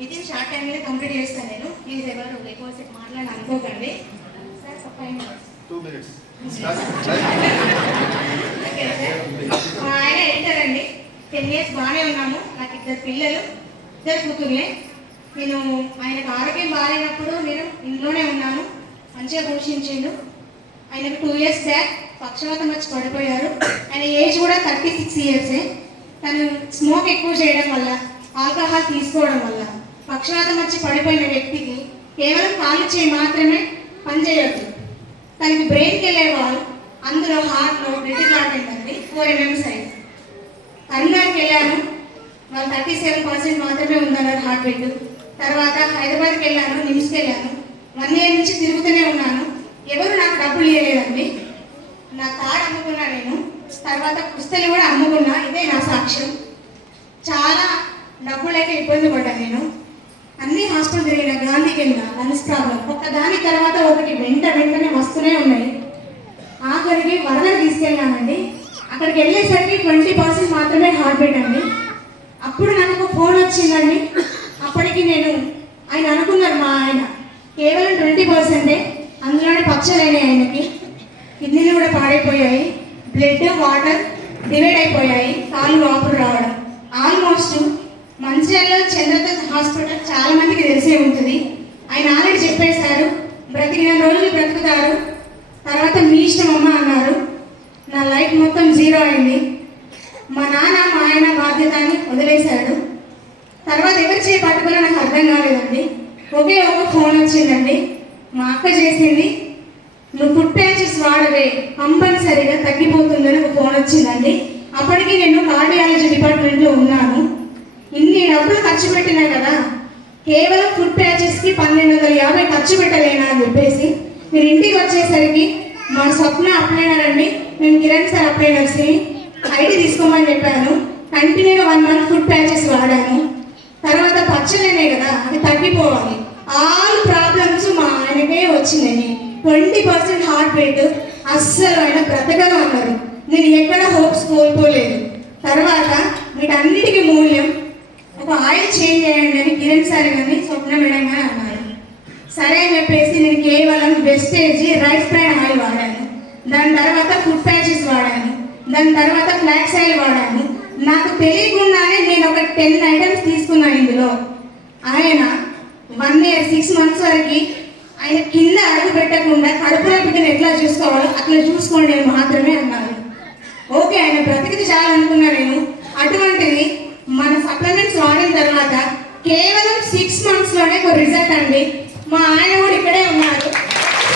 With in short time మీద complete చేస్తాను నేను. ప్లీజ్ ఎవరు ఎక్కువ సేపు మాట్లాడి అనుకోకండి. Sir five minutes. ఆయన ఎడిటర్ అండి. టెన్ ఇయర్స్ బాగానే ఉన్నాము. నాకు ఇద్దరు పిల్లలు ఇద్దరు కూతుర్లే. నేను ఆయనకు ఆరోగ్యం బాగాలేనప్పుడు నేను ఇంట్లోనే ఉన్నాను. మంచిగా పోషించిండు. ఆయనకు టూ ఇయర్స్ బ్యాక్ పక్షవాతం వచ్చి పడిపోయారు. ఆయన ఏజ్ కూడా థర్టీ సిక్స్ ఇయర్సే తను స్మోక్ ఎక్కువ చేయడం వల్ల ఆల్కహాల్ తీసుకోవడం వల్ల. పక్షవాతం వచ్చి పడిపోయిన వ్యక్తికి కేవలం కాలు చేయి మాత్రమే పనిచేయొద్దు. తనకి బ్రెయిన్కి వెళ్ళే వాళ్ళు అందులో హార్ట్లో బ్లడ్ హార్ట్ ఏంటండి ఫోర్ ఎంఎం సైజ్. కరీంనగర్కి వెళ్ళాను. వాళ్ళు థర్టీ సెవెన్ పర్సెంట్ మాత్రమే ఉందన్నారు హార్ట్ రేట్. తర్వాత హైదరాబాద్కి వెళ్ళాను నిమ్స్కి వెళ్ళాను. వన్ ఇయర్ నుంచి తిరుగుతూనే ఉన్నాను. ఎవరు నాకు డబ్బులు ఇవ్వలేదండి నా కార్ అమ్ముకున్నా నేను. తర్వాత పుస్తలు కూడా అమ్ముకున్నా. ఇదే నా సాక్ష్యం. చాలా డబ్బులు అయితే ఇబ్బంది పడ్డా నేను. అన్ని హాస్టల్ జరిగిన గాంధీ కింద లంగ్స్ ప్రాబ్లం ఒక దాని తర్వాత ఒకటి వెంట వెంటనే వస్తూనే ఉన్నాయి. ఆఖరికి వరదలు తీసుకెళ్ళానండి. అక్కడికి వెళ్ళేసరికి ట్వంటీ పర్సెంట్ మాత్రమే హార్ట్ బీట్ అండి అప్పుడు నాకు ఫోన్ వచ్చిందండి. అప్పటికి నేను ఆయన అనుకున్నారు మా ఆయన. కేవలం ట్వంటీ పర్సెంటే అందులోనే పచ్చలైనాయి ఆయనకి. కిడ్నీలు కూడా పాడైపోయాయి. బ్లడ్ వాటర్ డివైడ్ అయిపోయాయి. కాలు వాపులు రావడం. ఆల్మోస్ట్ మంచిర్యాలలో చంద్రత హాస్పిటల్ చాలా మందికి తెలిసే ఉంటుంది. ఆయన ఆల్రెడీ చెప్పేశారు బ్రతికిన రోజులు బ్రతుకుతారు. తర్వాత మీ ఇష్టం అమ్మ అన్నారు. నా లైఫ్ మొత్తం జీరో అయింది. మా నాన్న మా ఆయన బాధ్యత అని వదిలేశాడు. తర్వాత ఎవరు చేయి పట్టుకున్నా నాకు అర్థం కాలేదండి. ఒకే ఒక ఫోన్ వచ్చిందండి. మా అక్క చేసింది నువ్వు ఫుడ్ ప్యాచెస్ వాడవే కంపల్సరీగా తగ్గిపోతుందని ఒక ఫోన్ వచ్చిందండి. అప్పటికి నేను కార్డియాలజీ డిపార్ట్మెంట్లో ఉన్నాను. ఇన్ని డబ్బులు ఖర్చు పెట్టినా కదా. కేవలం ఫుడ్ ప్యాచెస్కి పన్నెండు వందల యాభై ఖర్చు పెట్టలేనా అని చెప్పేసి మీరు ఇంటికి వచ్చేసరికి మా స్వప్న అప్లైనర్ అండి మేము కిరణ్ సార్ అప్లైనర్స్ని ఐడి తీసుకోమని చెప్పాను. కంటిన్యూగా వన్ మంత్ ఫుడ్ ప్యాచెస్ వాడాను. తర్వాత పచ్చలేనే కదా అది తగ్గిపోవాలి. ఆల్ ప్రాబ్లమ్స్ మా ఆయనకే వచ్చిందని ట్వంటీ పర్సెంట్ హార్ట్ రేట్ అస్సలు ఆయన బ్రతకగా అన్నారు. నేను ఎక్కడ హోప్స్ కోల్పోలేదు. తర్వాత వీటన్నిటికీ మూల్యం ఒక ఆయిల్ చేంజ్ చేయండి అని కిరణ్ సార్ కానీ స్వప్న మేడం గారు అన్నారు. సరే అని చెప్పేసి నేను కేవలం వెస్టేజ్ రైస్ బ్రాన్ ఆయిల్ వాడాను. దాని తర్వాత ఫుడ్ ప్యాచెస్ వాడాను. దాని తర్వాత ఫ్లాక్స్ ఆయిల్ వాడాను. నాకు తెలియకుండానే నేను ఒక టెన్ ఐటమ్స్ తీసుకున్నాను ఇందులో. ఆయన వన్ ఇయర్ సిక్స్ మంత్స్ వరకు ఆయన కింద అడుగు పెట్టకుండా కడుపులో బిడ్డను ఎట్లా చూసుకోవాలో అట్లా చూసుకోండి నేను మాత్రమే అన్నారు. ఓకే ఆయన బ్రతికితే చాలా అనుకున్నా నేను. అటువంటి తర్వాత కేవలం సిక్స్ మంత్స్లోనే ఒక రిజల్ట్ అండి మా ఆయన కూడా ఇక్కడే ఉన్నారు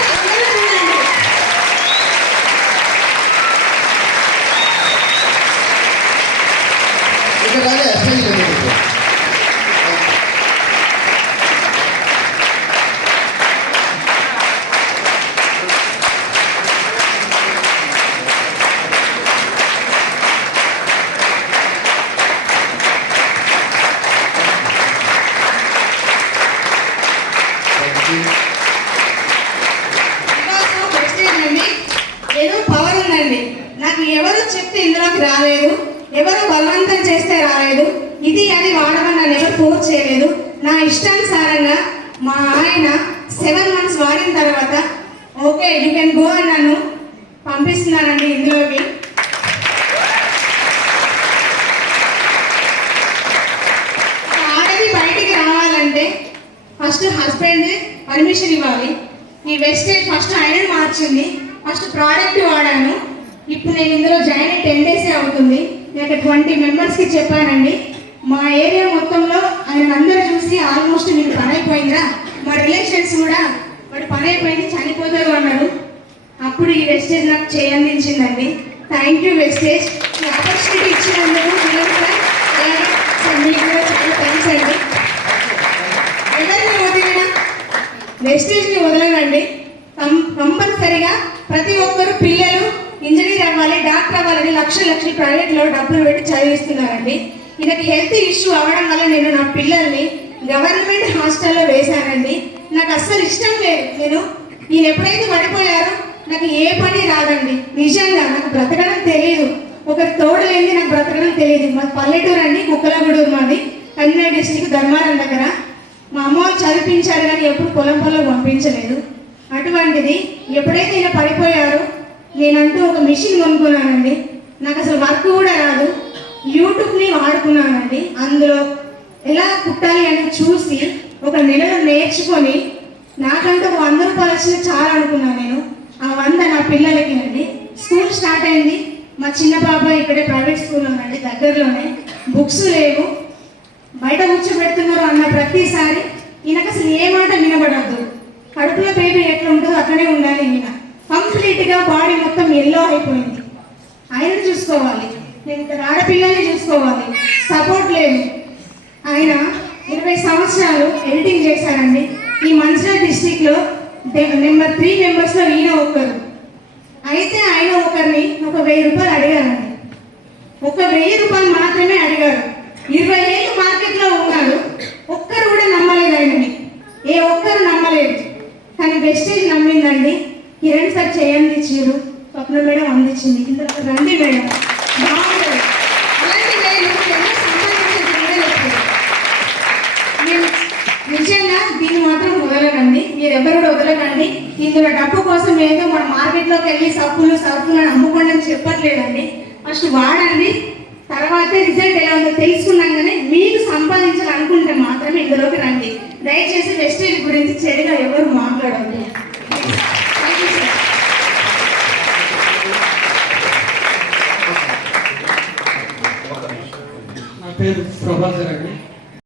అందరూ ఉండండి. ఇక్కడ నాకు ఎవరు చెప్తే ఇందులోకి రాలేదు? ఎవరు బలవంతం చేస్తే రాలేదు? ఇది అది వాడమని నన్ను ఎవరు ఫోర్స్ చేయలేదు. నా ఇష్టానుసారంగా మా ఆయన సెవెన్ మంత్స్ వాడిన తర్వాత ఓకే యూ కెన్ గో అని నన్ను పంపిస్తున్నానండి ఇందులోకి. ఆడది బయటికి రావాలంటే ఫస్ట్ హస్బెండ్ పర్మిషన్ ఇవ్వాలి. ఈ వెస్టేజ్ ఫస్ట్ ఆయన మార్చింది. ఫస్ట్ ప్రోడక్ట్ వాడాను. ఇప్పుడు నేను ఇందులో జాయిన్ అయ్యి టెన్ డేసే అవుతుంది. నేను ట్వంటీ మెంబర్స్కి చెప్పానండి. మా ఏరియా మొత్తంలో ఆయన అందరూ చూసి ఆల్మోస్ట్ మీకు పని అయిపోయిందిరా మా రిలేషన్స్ కూడా వాడు పని అయిపోయింది చనిపోతారు అన్నారు అప్పుడు ఈ వెస్టేజ్ నాకు చేయందించిందండి. థ్యాంక్ యూ వెస్టేజ్ ఈ ఆపర్చునిటీ ఇచ్చినందుకు మీకు కూడా చాలా థ్యాంక్స్ అండి. ఎవరిని వదిలినా వెస్టేజ్ని వదలనండి. కంపల్సరిగా ప్రతి ఒక్కరు పిల్లలు అవ్వాలి డాక్టర్ లక్ష లక్షలు ప్రైవేట్లో డబ్బులు పెట్టి చదివిస్తున్నారండి ఇదొక హెల్త్ ఇష్యూ అవ్వడం వల్ల నేను నా పిల్లల్ని గవర్నమెంట్ హాస్టల్లో వేశానండి. నాకు అస్సలు ఇష్టం లేదు. నేను నేను ఎప్పుడైతే పడిపోయారో నాకు ఏ పని రాదండి. నిజంగా నాకు బ్రతకడం తెలియదు ఒక తోడు లేని నాకు బ్రతకడం తెలియదు మా పల్లెటూరు అండి కుక్కలగూడు మాది. కరీంనగర్ డిస్టిక్ ధర్మారం దగ్గర. మా అమ్మ వాళ్ళు చదివించారు కానీ ఎప్పుడు పొలం పొలం పంపించలేదు. అటువంటిది ఎప్పుడైతే ఈయన పడిపోయారో నేనంటూ ఒక మిషన్ కొనుక్కున్నానండి. నాకు అసలు వర్క్ కూడా రాదు. యూట్యూబ్ని వాడుకున్నానండి. అందులో ఎలా కుట్టాలి అని చూసి ఒక నెలలో నేర్చుకొని నాకంటూ ఒక వంద రూపాయలు వచ్చినా చాలా అనుకున్నాను నేను. ఆ వంద నా పిల్లలకి అండి. స్కూల్ స్టార్ట్ అయింది. మా చిన్న పాప ఇక్కడే ప్రైవేట్ స్కూల్లో ఉందండి దగ్గరలోనే. బుక్స్ లేవు. బయట కూర్చోబెడుతున్నారు అన్న ప్రతిసారి ఈయనకు అసలు ఏ మాట వినబడద్దు కడుపులో పేపర్ ఎట్లా ఉంటుందో అట్లనే ఉండాలి ఈయన. కంప్లీట్గా బాడీ మొత్తం ఎల్లో అయిపోయింది. ఆయన చూసుకోవాలి. నేను ఇద్దరు ఆడపిల్లల్ని చూసుకోవాలి. సపోర్ట్ లేదు. ఆయన ఇరవై సంవత్సరాలు ఎడిటింగ్ చేశారండి. ఈ మంచిర్యాల డిస్టిక్లో నెంబర్ త్రీ మెంబర్స్లో ఈయన ఒకరు. అయితే ఆయన ఒకరిని ఒక వెయ్యి రూపాయలు అడిగారండి. ఒక వెయ్యి రూపాయలు మాత్రమే అడిగారు. ఇరవై ఏళ్ళు మార్కెట్లో ఉన్నాడు ఒక్కరు కూడా నమ్మలేదు ఆయనని. ఏ ఒక్కరు నమ్మలేదు. కానీ బెస్టేజ్ నమ్మిందండి. కిరణ్ సార్ చేయండి ఇచ్చారు స్వప్న మేడం అందించింది. ఇందులో రండి మేడం. బాగుంటుంది నిజంగా దీన్ని మాత్రం వదలకండి. మీరు ఎవరు కూడా వదలకండి. ఇందులో డబ్బు కోసం ఏదో మన మార్కెట్లోకి వెళ్ళి సబ్బులు సబ్బులు అని అమ్ముకోండి అని చెప్పట్లేదండి. ఫస్ట్ వాడండి. తర్వాతే రిజల్ట్ ఎలా ఉందో తెలుసుకున్నాగానే మీకు సంపాదించాలనుకుంటే మాత్రమే ఇందులోకి రండి. దయచేసి వెస్టేజ్ గురించి చెడుగా ఎవరు మాట్లాడండి థ్యాంక్ యూ సార్ నా పేరు ప్రభాకర్ అండి.